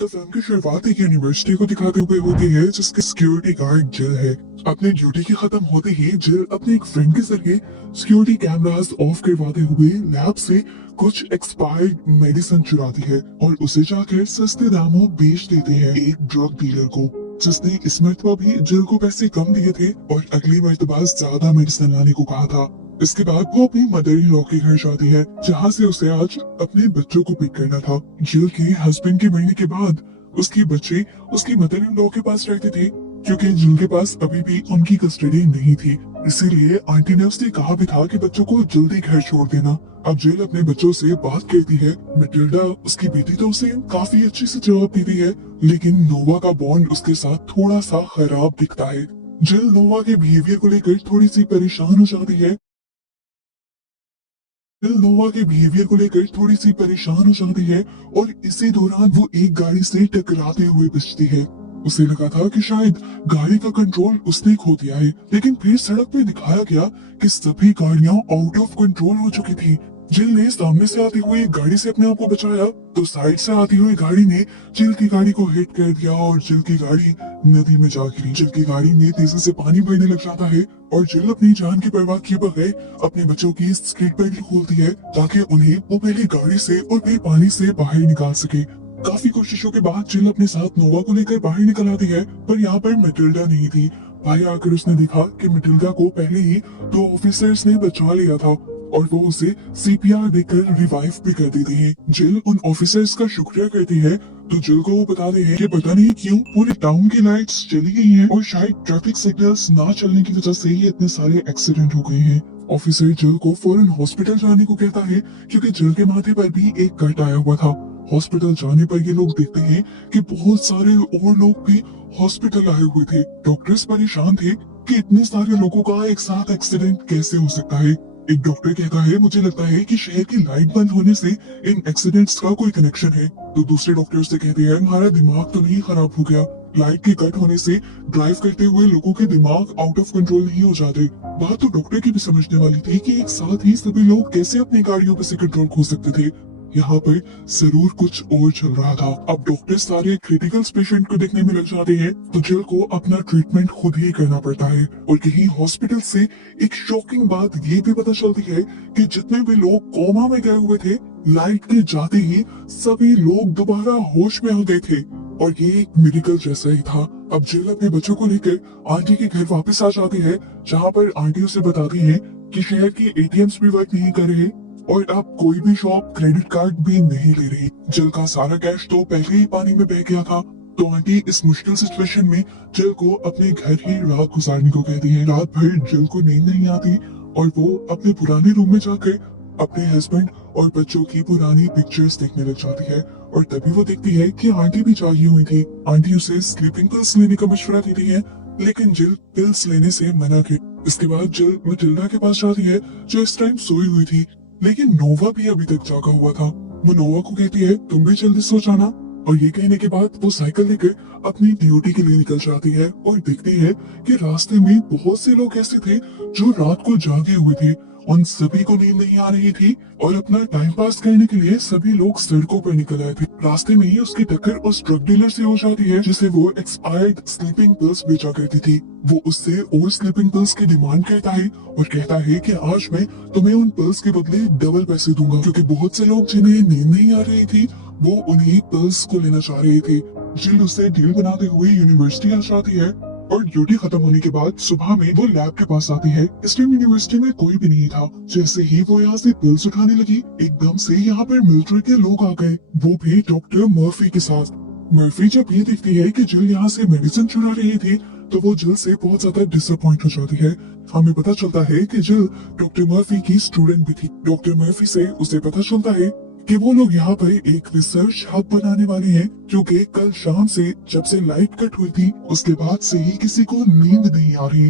तो फिल्म की शुरुआत एक यूनिवर्सिटी को दिखाते हुए होती है जिसके सिक्योरिटी गार्ड जिल है। अपने ड्यूटी के खत्म होते ही जिल अपने एक फ्रेंड के जरिए सिक्योरिटी कैमरास ऑफ करवाते हुए लैब से कुछ एक्सपायर्ड मेडिसिन चुराती है और उसे जाकर सस्ते दामों बेच देते हैं एक ड्रग डीलर को, जिसने इस मर्तबा भी जिल को पैसे कम दिए थे और अगली मर्तबा ज्यादा मेडिसिन लाने को कहा था। इसके बाद वो अपनी मदर इन लॉ के घर जाती है जहाँ से उसे आज अपने बच्चों को पिक करना था। जिल के हस्बैंड के मरने के बाद उसके बच्चे उसकी मदर इन लॉ के पास रहते थे क्योंकि जिल के पास अभी भी उनकी कस्टडी नहीं थी। इसीलिए आंटी ने उससे कहा भी था कि बच्चों को जल्दी घर छोड़ देना। अब जिल अपने बच्चों से बात करती है। मैटिल्डा उसकी बेटी तो उसे काफी अच्छे से जवाब देती है, लेकिन नोवा का बॉन्ड उसके साथ थोड़ा सा खराब दिखता है। जिल नोवा के बिहेवियर को लेकर थोड़ी सी परेशान हो जाती है। जिल नोवा के बिहेवियर को लेकर थोड़ी सी परेशान हो जाती है और इसी दौरान वो एक गाड़ी से टकराते हुए बचती है। उसे लगा था कि शायद गाड़ी का कंट्रोल उसने खो दिया है, लेकिन फिर सड़क पे दिखाया गया कि सभी गाड़ियां आउट ऑफ कंट्रोल हो चुकी थी। जिल ने सामने से आती हुई गाड़ी से अपने आप को बचाया तो साइड से आती हुई गाड़ी ने जिल की गाड़ी को हिट कर दिया और जिल की गाड़ी नदी में जा गिरी। जिल की गाड़ी में तेजी से पानी बहने लग जाता है और जिल अपनी जान की परवाह किए बगैर अपने बच्चों की स्ट्रीट बेल्ट खोलती है ताकि उन्हें वो पहले गाड़ी से और फिर पानी से बाहर निकाल सके। काफी कोशिशों के बाद जिल अपने साथ नोवा को लेकर बाहर निकल आती है, पर यहाँ पर मैटिल्डा नहीं थी। बाहर आकर उसने देखा कि मैटिल्डा को पहले ही दो ऑफिसर्स ने बचा लिया था और वो उसे सीपीआर देकर रिवाइव भी कर देते हैं। जिल उन ऑफिसर्स का शुक्रिया करती है तो जिल को वो बताते हैं कि पता नहीं क्यों पूरे टाउन की लाइट्स चली गई हैं और शायद ट्रैफिक सिग्नल्स ना चलने की वजह से ही इतने सारे एक्सीडेंट हो गए हैं। ऑफिसर जिल को फौरन हॉस्पिटल जाने को कहता है क्योंकि जिल के माथे पर भी एक कट आया हुआ था। हॉस्पिटल जाने पर ये लोग देखते हैं कि बहुत सारे और लोग भी हॉस्पिटल आए हुए थे। डॉक्टर्स परेशान थे कि इतने सारे लोगों का एक साथ एक्सीडेंट कैसे हो सकता है। एक डॉक्टर कहता है मुझे लगता है कि शहर की लाइट बंद होने से इन एक्सीडेंट्स का कोई कनेक्शन है। तो दूसरे डॉक्टर से कहते हैं हमारा दिमाग तो नहीं खराब हो गया, लाइट के कट होने से ड्राइव करते हुए लोगों के दिमाग आउट ऑफ कंट्रोल नहीं हो जाते। बात तो डॉक्टर की भी समझने वाली थी कि एक साथ ही सभी लोग कैसे अपनी गाड़ियों पर से कंट्रोल खो सकते थे। यहाँ पर जरूर कुछ और चल रहा था। अब डॉक्टर सारे क्रिटिकल पेशेंट को देखने में लग जाते हैं तो जिल को अपना ट्रीटमेंट खुद ही करना पड़ता है। और यही हॉस्पिटल से एक शॉकिंग बात ये भी पता चलती है कि जितने भी लोग कोमा में गए हुए थे, लाइट के जाते ही सभी लोग दोबारा होश में आ गए थे और ये एक मिरेकल जैसा ही था। अब जिल अपने बच्चों को लेकर आंटी के घर वापस आ जाती है जहाँ पर आंटी उसे बताती है कि शहर के एटीएम्स भी वर्क नहीं कर रहे और अब कोई भी शॉप क्रेडिट कार्ड भी नहीं ले रही। जिल का सारा कैश तो पहले ही पानी में बह गया था। तो आंटी इस मुश्किल सिचुएशन में जिल को अपने घर ही रात गुजारने को कहती है। रात भर जिल को नींद नहीं आती और वो अपने पुराने रूम में जाकर अपने हस्बैंड और बच्चों की पुरानी पिक्चर्स देखने लग जाती है और तभी वो देखती है कि आंटी भी जागी हुई थी। आंटी उसे स्लीपिंग पिल्स लेने का मशवरा देती है, लेकिन जिल पिल्स लेने से मना की। इसके बाद जिल मैटिल्डा के पास जाती है जो इस टाइम सोई हुई थी, लेकिन नोवा भी अभी तक जागा हुआ था। वो नोवा को कहती है तुम भी जल्दी सो जाना और ये कहने के बाद वो साइकिल लेकर अपनी ड्यूटी के लिए निकल जाती है और देखती है कि रास्ते में बहुत से लोग ऐसे थे जो रात को जागे हुए थे। उन सभी को नींद नहीं आ रही थी और अपना टाइम पास करने के लिए सभी लोग सड़कों पर निकल आए थे। रास्ते में ही उसकी टक्कर उस ड्रग डीलर से हो जाती है जिसे वो एक्सपायर्ड स्लीपिंग पिल्स बेचा करती थी। वो उससे और स्लीपिंग पिल्स की डिमांड करता है और कहता है कि आज मैं तुम्हें उन पिल्स के बदले डबल पैसे दूंगा, क्योंकि बहुत से लोग जिन्हें नींद नहीं आ रही थी वो उन्हीं पिल्स को लेना चाह रहे थे। जिल उससे डील बनाते हुए यूनिवर्सिटी आ जाती है और ड्यूटी खत्म होने के बाद सुबह में वो लैब के पास आती है। इस टाइम यूनिवर्सिटी में कोई भी नहीं था। जैसे ही वो यहाँ से पिल्स उठाने लगी, एकदम से यहाँ पर मिलिट्री के लोग आ गए, वो भी डॉक्टर मर्फी के साथ। मर्फी जब ये देखती है कि जिल यहाँ से मेडिसिन चुरा रही थी तो वो जिल से बहुत ज्यादा डिसअपॉइंट हो जाती है। हमें पता चलता है कि जिल डॉक्टर मर्फी की स्टूडेंट भी थी। डॉक्टर मर्फी से उसे पता चलता है कि वो लोग यहाँ पर एक रिसर्च हब बनाने वाले हैं, क्योंकि कल शाम से जब से लाइट कट हुई थी उसके बाद से ही किसी को नींद नहीं आ रही।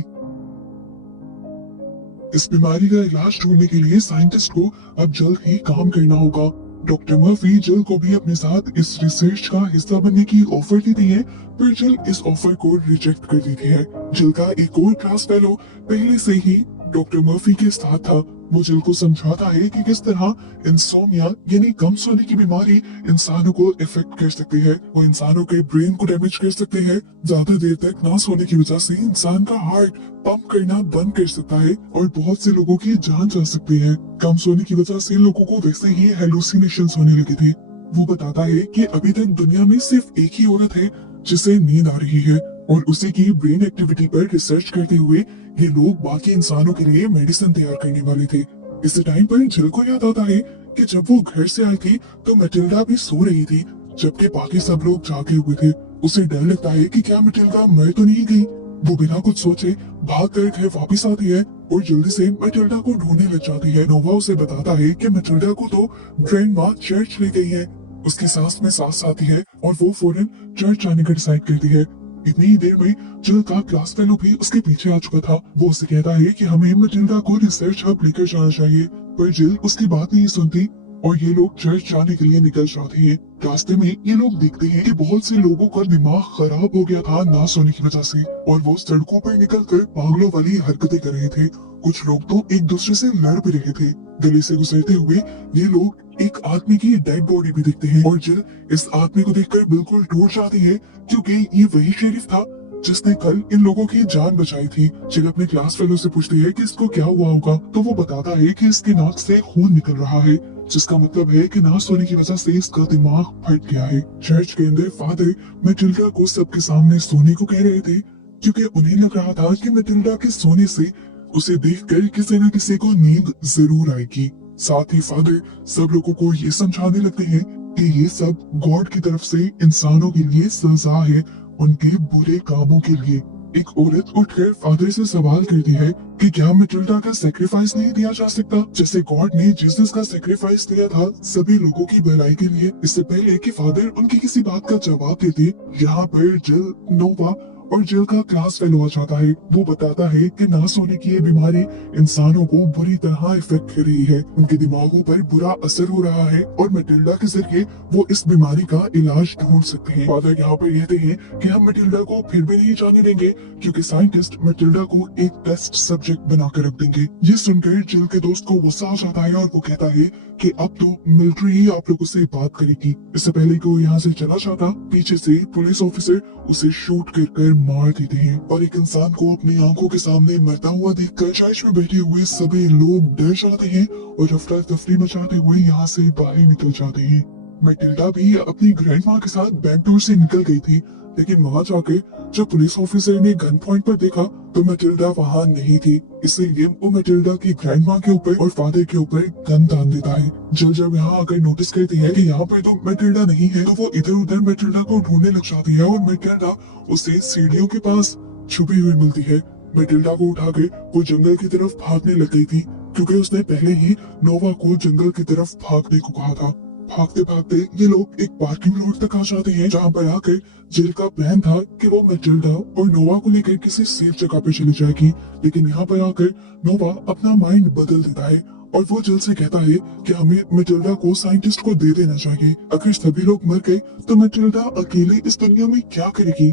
इस बीमारी का इलाज ढूंढने के लिए साइंटिस्ट को अब जल्द ही काम करना होगा। डॉक्टर मर्फी जिल को भी अपने साथ इस रिसर्च का हिस्सा बनने की ऑफर देती है, पर जिल इस ऑफर को रिजेक्ट कर देती है। जिल का एक और क्लास फेलो पहले से ही डॉक्टर मर्फी के साथ था। वो जिल को समझाता है कि किस तरह इंसोमिया यानी कम सोने की बीमारी इंसानों को इफेक्ट कर सकती है। वो इंसानों के ब्रेन को डैमेज कर सकते हैं। ज्यादा देर तक ना सोने की वजह से इंसान का हार्ट पंप करना बंद कर सकता है और बहुत से लोगों की जान जा सकती है। कम सोने की वजह से लोगों को वैसे ही हेलुसिनेशंस होने लगे थे। वो बताता है कि अभी तक दुनिया में सिर्फ एक ही औरत है जिसे नींद आ रही है और उसी की ब्रेन एक्टिविटी पर रिसर्च करते हुए ये लोग बाकी इंसानों के लिए मेडिसिन तैयार करने वाले थे। इस टाइम पर जिल को याद आता है कि जब वो घर से आई थी तो मैटिल्डा भी सो रही थी, जबकि बाकी सब लोग जागे हुए थे। उसे डर लगता है कि क्या मैटिल्डा मर तो नहीं गई। वो बिना कुछ सोचे भाग कर घर वापिस आती है और जल्दी से मैटिल्डा को ढूंढने लग जाती है। नोवा उसे बताता है कि मैटिल्डा को तो ग्रैंडमा चर्च ले गई है। उसकी सांस में सांस आती है और वो फौरन चर्च जाने का डिसाइड करती है। इतनी ही देर में जिल का क्लास फेलो भी उसके पीछे आ चुका था। वो उसे कहता है कि हमें मैटिल्डा को रिसर्च हब लेकर जाना चाहिए, पर जिल उसकी बात नहीं सुनती और ये लोग चर्च जाने के लिए निकल जाते हैं। रास्ते में ये लोग देखते हैं कि बहुत से लोगों का दिमाग खराब हो गया था ना सोने की वजह से और वो सड़कों पर निकलकर पागलों वाली हरकतें कर रहे थे। कुछ लोग तो एक दूसरे से लड़ भी रहे थे। गली से गुजरते हुए ये लोग एक आदमी की डेड बॉडी भी देखते हैं और जिल इस आदमी को देखकर बिल्कुल टूट जाती है, क्योंकि ये वही शेरिफ था जिसने कल इन लोगों की जान बचाई थी। जिल अपने क्लास फेलो से पूछती है कि इसको क्या हुआ होगा, तो वो बताता है कि इसके नाक से खून निकल रहा है, जिसका मतलब है कि ना सोने की वजह से इसका दिमाग फट गया है। चर्च के अंदर फादर मैटिल्डा को सबके सामने सोने को कह रहे थे, क्योंकि उन्हें लग रहा था कि मैटिल्डा के सोने से उसे देखकर किसी न किसी को नींद जरूर आएगी। साथ ही फादर सब लोगों को ये समझाने लगते हैं कि ये सब गॉड की तरफ से इंसानों के लिए सजा है, उनके बुरे कामों के लिए। एक औरत उठकर फादर से सवाल करती है कि क्या मैटिल्डा का सेक्रीफाइस नहीं दिया जा सकता, जैसे गॉड ने जीसस का सेक्रीफाइस दिया था सभी लोगों की भलाई के लिए। इससे पहले कि फादर उनकी किसी बात का जवाब देते, यहाँ पर जिल, नोवा और जिल का क्लास फेलो आ जाता है। वो बताता है कि ना सोने की ये बीमारी इंसानों को बुरी तरह इफेक्ट कर रही है, उनके दिमागों पर बुरा असर हो रहा है और मैटिल्डा के जरिए वो इस बीमारी का इलाज ढूंढ सकते हैं। फादर यहाँ पर कहते हैं कि हम मैटिल्डा को फिर भी नहीं जाने देंगे, क्योंकि साइंटिस्ट मैटिल्डा को एक टेस्ट सब्जेक्ट बनाकर रख देंगे। ये सुनकर जिल के दोस्त को गुस्सा आ जाता है और वो कहता है कि अब तो मिलिट्री ही आप लोगों से बात करेगी। इससे पहले कि वो यहाँ से चला जाता, पीछे से पुलिस ऑफिसर उसे शूट कर मार देते हैं और एक इंसान को अपनी आंखों के सामने मरता हुआ देखकर चर्च में बैठे हुए सभी लोग डर जाते हैं और अफरा तफरी मचाते हुए यहाँ से बाहर निकल जाते हैं। मैटिल्डा भी अपनी ग्रैंडमा के साथ बैंक टूर से निकल गई थी, लेकिन वहाँ जाके जब पुलिस ऑफिसर ने गन पॉइंट पर देखा तो मैटिल्डा वहाँ नहीं थी। इसीलिए वो मैटिल्डा की ग्रैंडमा के ऊपर और फादर के ऊपर गन तान देता है। जब यहाँ आकर नोटिस करती है कि यहाँ पर तो मैटिल्डा नहीं है, तो वो इधर उधर मैटिल्डा को ढूंढने लग जाती है और मैटिल्डा उसे सीढ़ियों के पास छुपी हुई मिलती है। मैटिल्डा को उठाकर वो जंगल की तरफ भागने लग गई थी, क्योंकि उसने पहले ही नोवा को जंगल की तरफ भागने को कहा था। भागते भागते ये लोग एक पार्किंग लॉट तक आ जाते हैं, जहाँ पर आकर जिल का प्लान था कि वो मैटिल्डा और नोवा को लेकर किसी सेफ जगह पे चली जाएगी, लेकिन यहाँ पर आकर नोवा अपना माइंड बदल देता है और वो जिल से कहता है कि हमें मैटिल्डा को साइंटिस्ट को दे देना चाहिए। अगर सभी लोग मर गए तो मैटिल्डा अकेले इस दुनिया में क्या करेगी।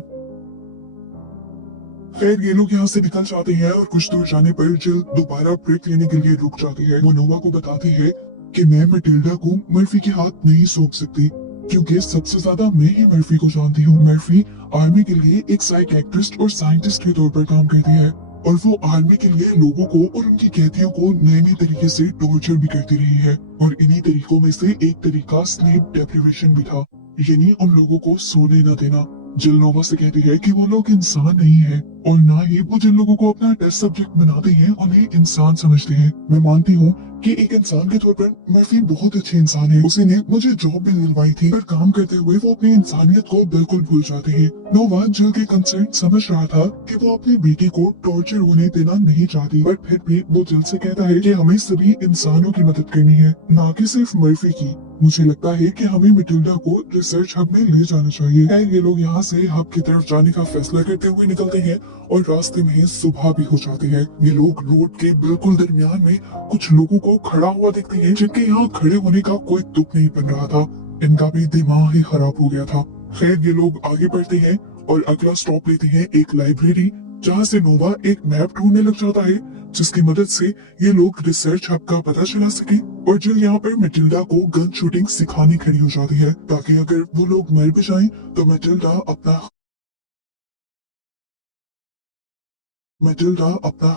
खैर ये लोग यहाँ से निकल जाते हैं और कुछ दूर जाने पर जिल दोबारा ब्रेक लेने के लिए रुक जाती है। वो नोवा को बताती है कि मैं मैटिल्डा को मर्फी के हाथ नहीं सौंप सकती, क्योंकि सबसे ज्यादा मैं ही मर्फी को जानती हूँ। मर्फी आर्मी के लिए एक साइकियाट्रिस्ट और साइंटिस्ट के तौर पर काम करती है और वो आर्मी के लिए लोगों को और उनकी कैदियों को नए नए तरीके से टॉर्चर भी करती रही है और इन्हीं तरीकों में से एक तरीका स्लीप डेप्रिवेशन भी था, यानी उन लोगों को सोने न देना। जिल नोवा से कहती है कि वो लोग इंसान नहीं है और ना ही वो जिन लोगों को अपना टेस्ट सब्जेक्ट बनाते हैं उन्हें इंसान समझते हैं। मैं मानती हूँ कि एक इंसान के तौर पर मर्फी बहुत अच्छे इंसान है। उसी ने मुझे जॉब भी दिलवाई थी, पर काम करते हुए वो अपनी इंसानियत को बिल्कुल भूल जाते हैं। नोवा जिल के कंसर्न समझ रहा था कि वो अपनी बेटी को टॉर्चर होने देना नहीं चाहती, पर फिर भी वो जिल से कहता है कि हमें सभी इंसानों की मदद करनी है, ना कि सिर्फ मर्फी की। मुझे लगता है कि हमें मैटिल्डा को रिसर्च हब में ले जाना चाहिए। ये लोग यहाँ से हब की तरफ जाने का फैसला करते हुए निकलते हैं और रास्ते में सुबह भी हो जाती है। ये लोग रोड के बिल्कुल दरमियान में कुछ लोगों को खड़ा हुआ देखते हैं, जिनके यहाँ खड़े होने का कोई तुक नहीं बन रहा था। इनका भी दिमाग ही खराब हो गया था। खैर ये लोग आगे बढ़ते हैं और अगला स्टॉप लेते हैं एक लाइब्रेरी, जहाँ से नोवा एक मैप ढूंढने लग जाता है जिसकी मदद से ये लोग रिसर्च हब का पता चला सके। और जिल यहाँ पर मैटिल्डा को गन शूटिंग सिखाने खड़ी हो जाती है, ताकि अगर वो लोग मर भी जाएं तो मैटिल्डा अपना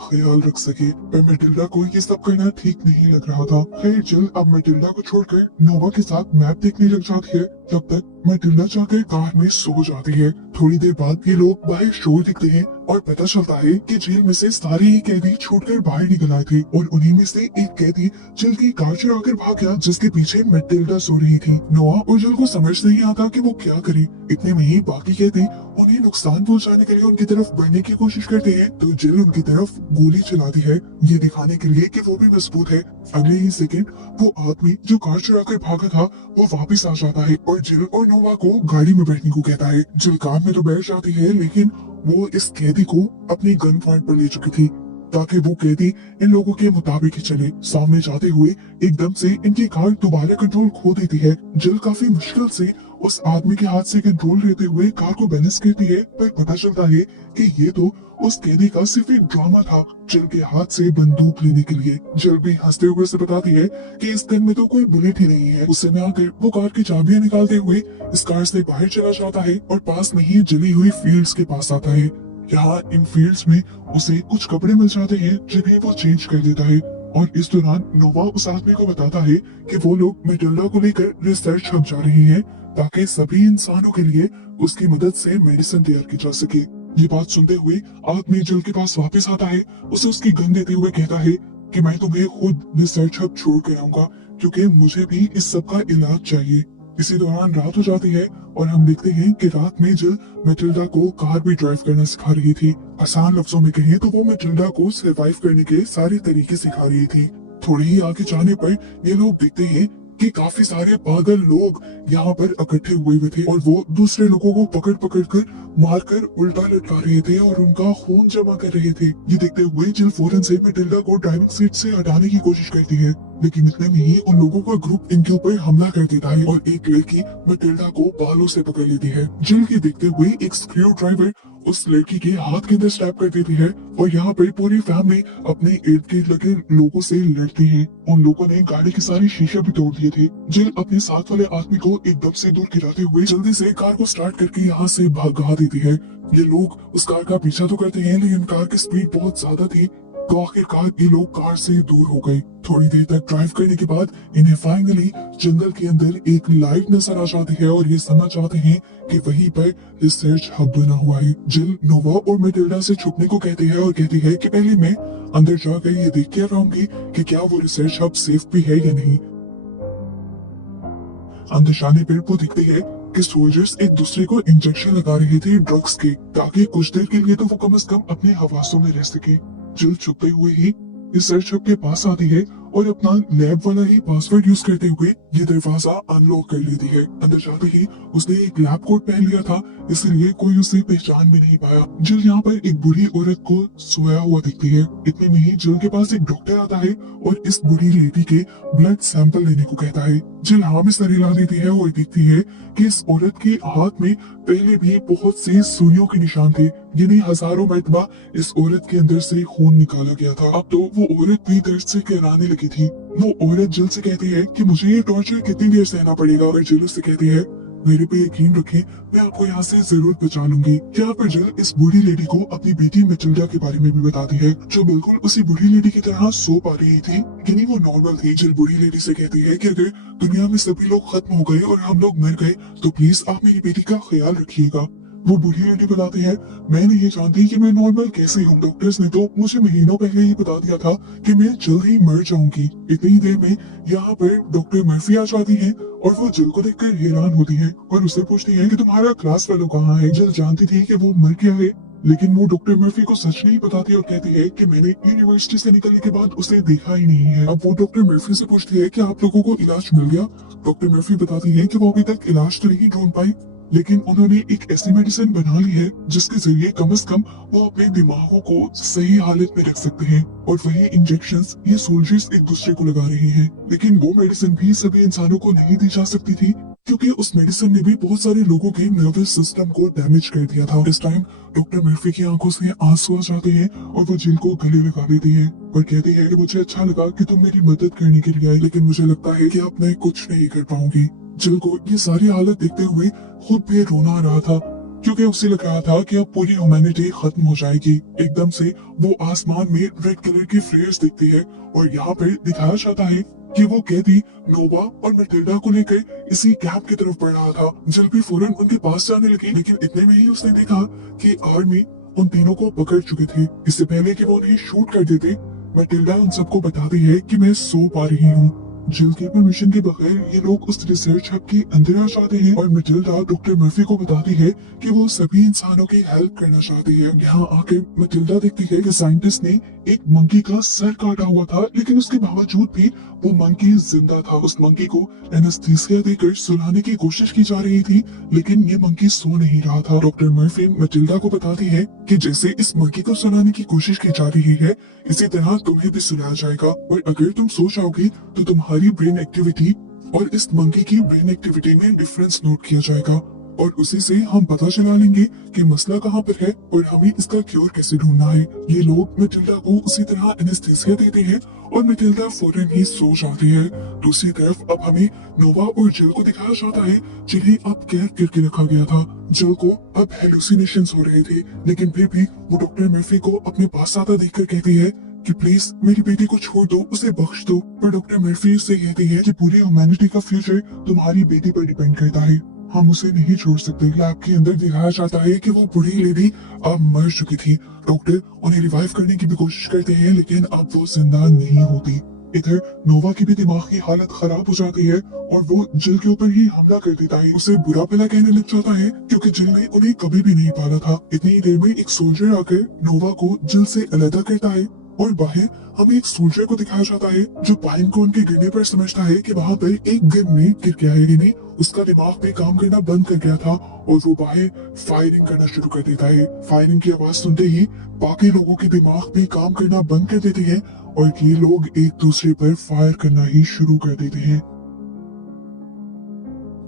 ख्याल रख सके। पर मैटिल्डा को ये सब करना ठीक नहीं लग रहा था। खैर जिल अब मैटिल्डा को छोड़कर नोवा के साथ मैप देखने लग जाती है। तब तक मैटिल्डा जाकर कार में सो जाती है। थोड़ी देर बाद ये लोग बाहर शोर दिखते हैं और पता चलता है कि जेल में से सारे ही कैदी छूटकर बाहर निकल आए थे और उन्हीं में से एक कैदी जिल की कार चुराकर भाग गया, जिसके पीछे मैटिल्डा सो रही थी। नोआ और जिल को समझ नहीं आता कि वो क्या करे। इतने में ही बाकी कैदी उन्हें नुकसान पहुंचाने के लिए उनकी तरफ बढ़ने की कोशिश करते हैं, तो जिल उनकी तरफ गोली चलाती है, ये दिखाने के लिए कि वो भी मजबूत है। अगले ही सेकंड वो आदमी जो कार चुराकर भागा था वो वापस आ जाता है और जिल और नोवा को गाड़ी में बैठने को कहता है। जिल कार में तो बैठ जाती है, लेकिन वो इस कैदी को अपनी गन पॉइंट पर ले चुकी थी, ताकि वो कैदी इन लोगों के मुताबिक ही चले। सामने जाते हुए एकदम से इनकी कार दोबारा कंट्रोल खो देती है। जिल काफी मुश्किल से उस आदमी के हाथ से कंट्रोल लेते हुए कार को बैलेंस करती है, पर पता चलता है कि ये तो उस कैदी का सिर्फ एक ड्रामा था, जिल के हाथ से बंदूक लेने के लिए। जिल भी हंसते हुए से बताती है कि इस गन में तो कोई बुलेट ही नहीं है। गुस्से में आकर वो कार की चाबियां निकालते हुए इस कार से बाहर चला जाता है और पास में ही जली हुई फील्ड्स के पास आता है। यहाँ इन फील्ड्स में उसे कुछ कपड़े मिल जाते हैं, जिन्हें वो चेंज कर देता है। और इस दौरान नोवा उस आदमी को बताता है कि वो लोग मैटिल्डा को लेकर रिसर्च हब जा रहे हैं, ताकि सभी इंसानों के लिए उसकी मदद से मेडिसिन तैयार की जा सके। ये बात सुनते हुए आदमी जिल के पास वापस आता है, उसे उसकी गन देते हुए कहता है कि मैं तुम्हें खुद रिसर्च हब छोड़ कर आऊंगा, क्योंकि मुझे भी इस सब का इलाज चाहिए। इसी दौरान रात हो जाती है और हम देखते हैं कि रात में जिल मैटिल्डा को कार भी ड्राइव करना सिखा रही थी। आसान लफ्जों में कहें तो वो मैटिल्डा को सर्वाइव करने के सारे तरीके सिखा रही थी। थोड़े ही आगे जाने पर ये लोग देखते हैं कि काफी सारे पागल लोग यहाँ पर इकट्ठे हुए थे और वो दूसरे लोगों को पकड़ पकड़ कर मारकर उल्टा लटका रहे थे और उनका खून जमा कर रहे थे। ये देखते हुए जिल फौरन से मैटिल्डा को ड्राइविंग सीट से हटाने की कोशिश करती है, लेकिन इतने में ही उन लोगों का ग्रुप इनके ऊपर हमला कर देता है और एक लड़की मैटिल्डा को बालों से पकड़ लेती है। जिल के देखते हुए एक स्क्रू ड्राइवर उस लड़की के हाथ के अंदर स्टैब कर देती है और यहाँ पर पूरी फैमिली अपने इर्द गिर्द लगे लोगों से लड़ती है। उन लोगों ने गाड़ी के सारे शीशे भी तोड़ दिए थे। जिल अपने साथ वाले आदमी को एकदम से दूर गिराते हुए जल्दी से कार को स्टार्ट करके यहाँ से भगा देती है। ये लोग उस कार का पीछा तो करते हैं, लेकिन कार की स्पीड बहुत ज्यादा थी, तो आखिरकार ये लोग कार से दूर हो गए। थोड़ी देर तक ड्राइव करने के बाद इन्हें फाइनली जंगल के अंदर एक लाइट नजर आ जाती है और ये समझ जाते हैं कि वहीं पर रिसर्च हब बना हुआ है। जिल नोवा और मैटिल्डा से छुपने को कहती है और कहती है कि पहले मैं अंदर जाकर ये देख के आऊंगी कि क्या वो रिसर्च हब सेफ भी है या नहीं। अंदर जाने पर वो दिखती है कि सोल्जर्स एक दूसरे को इंजेक्शन लगा रहे थे ड्रग्स के, ताकि कुछ देर के लिए तो वो कम से कम अपने हवासों में रह सके। जिल छुपते हुए ही रिसर्च हब के पास आती है और अपना लैब वाला ही पासवर्ड यूज करते हुए ये दरवाजा अनलॉक कर लेती है। अंदर जाते ही उसने एक लैब कोट पहन लिया था, इसलिए कोई उसे पहचान भी नहीं पाया। जिल यहाँ पर एक बूढ़ी औरत को सोया हुआ दिखती है। इतने में ही जिल के पास एक डॉक्टर आता है और इस बूढ़ी लेडी के ब्लड सैंपल लेने को कहता है। जिल हाँ में सर हिला देती है और देखती है कि इस औरत के हाथ में पहले भी बहुत से सुइयों के निशान थे, यानी हजारों मरतबा इस औरत के अंदर से खून निकाला गया था। अब तो वो औरत भी दर्द से कहराने लगी थी। वो औरत जिल से कहती है कि मुझे ये टॉर्चर कितनी देर सहना पड़ेगा, और जिल उससे कहती है मेरे पे यकीन रखें, मैं आपको यहाँ से जरूर बचा लूंगी। यहाँ पर जिल इस बूढ़ी लेडी को अपनी बेटी मैटिल्डा के बारे में भी बताती है, जो बिल्कुल उसी बूढ़ी लेडी की तरह सो पा रही थी, यानी वो नॉर्मल थी। जिल बूढ़ी लेडी से कहती है कि अगर दुनिया में सभी लोग खत्म हो गए और हम लोग मर गए तो प्लीज आप मेरी बेटी का ख्याल रखिएगा। वो बूढ़ी लेडी बताती है मैं नहीं जानती कि मैं नॉर्मल कैसे हूँ, डॉक्टर्स ने तो मुझे महीनों पहले ही बता दिया था कि मैं जल्द ही मर जाऊंगी। इतनी देर में यहाँ पर डॉक्टर मर्फी आ जाती है और वो जिल को देखकर हैरान होती है और उससे पूछती है कि तुम्हारा क्लास फेलो कहाँ है। जिल जानती थी कि वो मर गया है, लेकिन वो डॉक्टर मर्फी को सच नहीं बताती और कहती है कि मैंने यूनिवर्सिटी से निकलने के बाद उसे देखा ही नहीं है। अब वो डॉक्टर मर्फी से पूछती है कि आप लोगों को इलाज मिल गया। डॉक्टर मर्फी बताती है कि वो अभी तक इलाज तो नहीं ढूंढ पाई, लेकिन उन्होंने एक ऐसी मेडिसिन बना ली है जिसके जरिए कम से कम वो अपने दिमागों को सही हालत में रख सकते हैं, और वही इंजेक्शंस ये सोल्जर्स एक दूसरे को लगा रहे हैं। लेकिन वो मेडिसिन भी सभी इंसानों को नहीं दी जा सकती थी, क्योंकि उस मेडिसिन ने भी बहुत सारे लोगों के नर्वस सिस्टम को डैमेज कर दिया था। इस टाइम डॉक्टर मर्फी की आंखों से आंसू आ जाते हैं और वो जिल को गले लगा लेती है और कहती है कि मुझे अच्छा लगा कि तुम मेरी मदद करने के लिए आई, लेकिन मुझे लगता है कि अब मैं कुछ नहीं कर पाऊंगी। जिल को ये सारी हालत देखते हुए खुद भी रोना आ रहा था, क्योंकि उसे लग रहा था कि अब पूरी ह्यूमैनिटी खत्म हो जाएगी। एकदम से वो आसमान में रेड कलर की फ्लेयर्स दिखती है और यहाँ पर दिखाया जाता है कि वो कैदी नोवा और मैटिल्डा को लेकर इसी कैंप की तरफ बढ़ रहा था। जिल भी फौरन उनके पास जाने लगी, लेकिन इतने में ही उसने देखा कि आर्मी उन तीनों को पकड़ चुके थे। इससे पहले कि वो उन्हें शूट कर देते, मैटिल्डा उन सबको बताती है कि मैं सो पा रही हूँ। जिल के परमिशन के बगैर ये लोग उस रिसर्च हब के अंदर आ जाते हैं और मैटिल्डा डॉक्टर मर्फी को बताती है कि वो सभी इंसानों की हेल्प करना चाहती है। यहाँ आके मैटिल्डा देखती है कि साइंटिस्ट ने एक मंकी का सर काटा हुआ था, लेकिन उसके बावजूद भी वो मंकी जिंदा था। उस मंकी को एनेस्थीसिया देकर सुलाने की कोशिश की जा रही थी, लेकिन ये मंकी सो नहीं रहा था। डॉक्टर मर्फी मैटिल्डा को बताती है कि जैसे इस मंकी को सुलाने की कोशिश की जा रही है, इसी तरह तुम्हें भी सुलाया जाएगा और अगर तुम सो जाओगी तो तुम्हारी ब्रेन एक्टिविटी और इस मंकी की ब्रेन एक्टिविटी में डिफरेंस नोट किया जाएगा और उसी से हम पता चला लेंगे कि मसला कहाँ पर है और हमें इसका क्योर कैसे ढूंढना है। ये लोग मैटिल्डा को उसी तरह एनेस्थीसिया देते हैं और मैटिल्डा फौरन ही सो जाती है। दूसरी तरफ अब हमें नोवा और जिल को दिखाया जाता है, जिन्हें अब कैद करके रखा गया था। जिल को अब हेलुसिनेशंस हो रहे थे, लेकिन फिर भी वो डॉक्टर मर्फी को अपने पास आता देखकर कहती है कि प्लीज मेरी बेटी को छोड़ दो, उसे बख्श दो। पर डॉक्टर मर्फी उससे कहती है कि पूरी ह्यूमैनिटी का फ्यूचर तुम्हारी बेटी पर डिपेंड करता है, हम उसे नहीं छोड़ सकते। लैब के अंदर दिखाया जाता है कि वो बूढ़ी लेडी अब मर चुकी थी। डॉक्टर उन्हें रिवाइव करने की भी कोशिश करते हैं, लेकिन अब वो जिंदा नहीं होती। इधर नोवा की भी दिमाग की हालत खराब हो जाती है और वो जिल के ऊपर ही हमला कर देता है। उसे बुरा भला कहने लग जाता है क्योंकि जिल ने उन्हें कभी भी नहीं पाला था। इतनी ही देर में एक सोल्जर आकर नोवा को जिल से अलग करता है और बाहर हमें एक सोल्जर को दिखाया जाता है जो पाइन को उनके गिरने पर समझता है कि वहाँ पर एक ग्रेनेड गिर गया है। इन्हें उसका दिमाग भी काम करना बंद कर गया था और वो बाहर फायरिंग करना शुरू कर देता है। फायरिंग की आवाज सुनते ही बाकी लोगों के दिमाग भी काम करना बंद कर देते हैं और ये लोग एक दूसरे पर फायर करना ही शुरू कर देते हैं।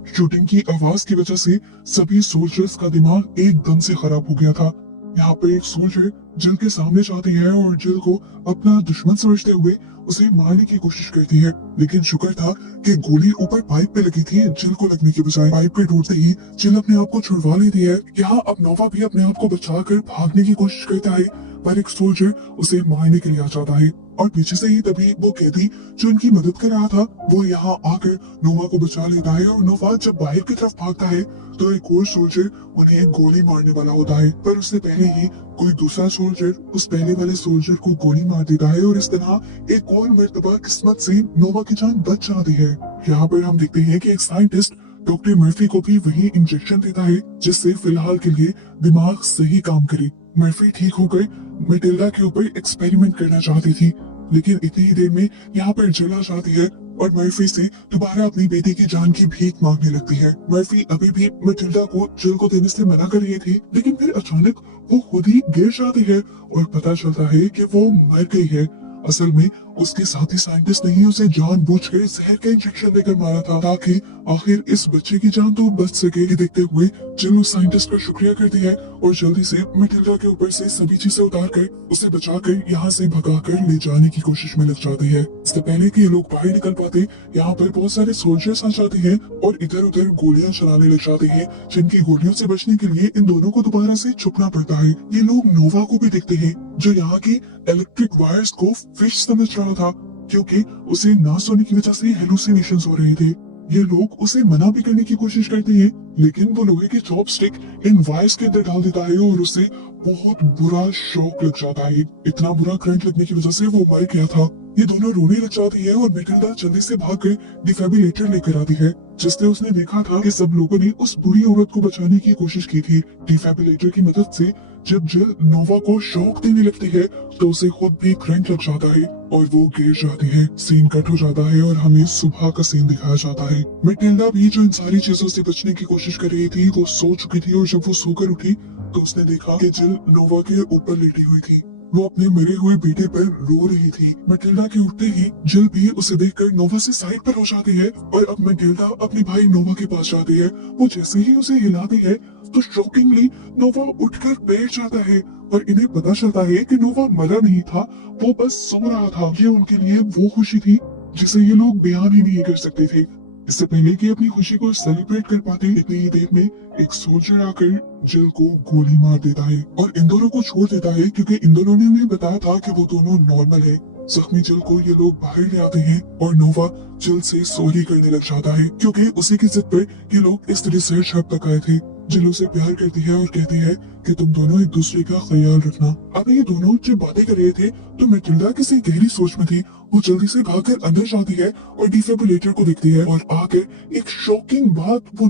शूटिंग की आवाज की वजह से सभी सोल्जर्स का दिमाग एकदम से खराब हो गया था। यहाँ पर एक सोल्जर जिल के सामने जाती है और जिल को अपना दुश्मन समझते हुए उसे मारने की कोशिश करती है, लेकिन शुक्र था कि गोली ऊपर पाइप पे लगी थी, जिल को लगने के बजाय। पाइप पे टूटते ही जिल अपने आप को छुड़वा लेती है। यहाँ अब नोवा भी अपने आप को बचाकर भागने की कोशिश करता है, पर एक सोल्जर उसे मारने के लिए आ जाता है और पीछे से ही तभी वो कैदी जो उनकी मदद कर रहा था वो यहाँ आकर नोवा को बचा लेता है और नोवा जब बाहर की तरफ भागता है तो एक और सोल्जर उन्हें गोली मारने वाला होता है, पर उससे पहले ही कोई दूसरा सोल्जर उस पहले वाले सोल्जर को गोली मार देता है और इस तरह एक और मर्तबा किस्मत से नोवा की जान बच जाती है। यहाँ पर हम देखते हैं कि एक साइंटिस्ट डॉक्टर मर्फी को भी वही इंजेक्शन देता है जिससे फिलहाल के लिए दिमाग सही काम करे। मर्फी ठीक होकर मैटिल्डा के ऊपर एक्सपेरिमेंट करना चाहती थी, लेकिन इतनी ही देर में यहाँ पर जिल आ जाती है और मर्फी से दोबारा अपनी बेटी की जान की भीख मांगने लगती है। मर्फी अभी भी मैटिल्डा को जिल को देने से मना कर रही थी, लेकिन फिर अचानक वो खुद ही गिर जाती है और पता चलता है कि वो मर गई है। असल में उसके साथी साइंटिस्ट ने ही उसे जानबूझकर जहर का इंजेक्शन देकर मारा था ताकि आखिर इस बच्चे की जान तो बच सके। ये देखते हुए जिल उस साइंटिस्ट का शुक्रिया करती है और जल्दी से मैटिल्डा के ऊपर से सभी चीजें उतार कर उसे बचाकर यहाँ से भगाकर ले जाने की कोशिश में लग जाती है। इससे पहले कि ये लोग बाहर निकल पाते, यहाँ पर बहुत सारे सोल्जर्स आ जाते हैं और इधर उधर गोलियां चलाने लग जाते हैं, जिनकी गोलियों से बचने के लिए इन दोनों को दोबारा से छुपना पड़ता है। ये लोग नोवा को भी देखते हैं जो यहाँ की इलेक्ट्रिक वायर्स को फिश समझ रहा था, क्योंकि उसे ना सोने की वजह से हेलुसिनेशंस हो रहे थे। ये लोग उसे मना भी करने की कोशिश करते हैं, लेकिन वो लोहे की चॉपस्टिक इन वायर्स के अंदर डाल देता है और उसे बहुत बुरा शॉक लग जाता है। इतना बुरा करंट लगने की वजह से वो मर गया था। ये दोनों रोने लग जाती है और मैटिल्डा जल्दी से भागकर डिफिब्रिलेटर लेकर आती है, जिससे उसने देखा था कि सब लोगों ने उस बुरी औरत को बचाने की कोशिश की थी। डिफिब्रिलेटर की मदद से जब जिल नोवा को शॉक देने लगती है तो उसे खुद भी करंट लग जाता है और वो गिर जाती है। सीन कट हो जाता है और हमें सुबह का सीन दिखाया जाता है। मैटिल्डा भी जो इन सारी चीजों से बचने की कोशिश कर रही थी वो सो चुकी थी और जब वो सोकर उठी तो उसने देखा कि जिल नोवा के ऊपर लेटी हुई थी। वो अपने मरे हुए बेटे पर रो रही थी। मैटिल्डा के उठते ही जिल भी उसे देखकर नोवा से साइड पर हो जाती है और अब मैटिल्डा अपने भाई नोवा के पास जाती है। वो जैसे ही उसे हिलाती है तो शॉकिंगली नोवा उठकर बैठ जाता है और इन्हें पता चलता है कि नोवा मरा नहीं था, वो बस सो रहा था। ये उनके लिए वो खुशी थी जिसे ये लोग बयान ही नहीं कर सकते थे। इससे पहले कि अपनी खुशी को सेलिब्रेट कर पाते, इतनी ही देर में एक सोल्जर आकर जिल को गोली मार देता है और इन दोनों को छोड़ देता है, क्योंकि इन दोनों ने उन्हें बताया था कि वो दोनों नॉर्मल है। जख्मी जिल को ये लोग बाहर ले आते हैं और नोवा जिल से सॉरी करने लग जाता है, क्योंकि उसी की जिद पर ये लोग इस रिसर्च हब तक आए थे। जिल उसे प्यार करती है और कहती है कि तुम दोनों एक दूसरे का ख्याल रखना। अब ये दोनों जब बातें कर रहे थे तो मैटिल्डा किसी गहरी सोच में थी। वो जल्दी से भागकर अंदर जाती है और डिफिब्रिलेटर को देखती है और आकर एक शॉकिंग बात वो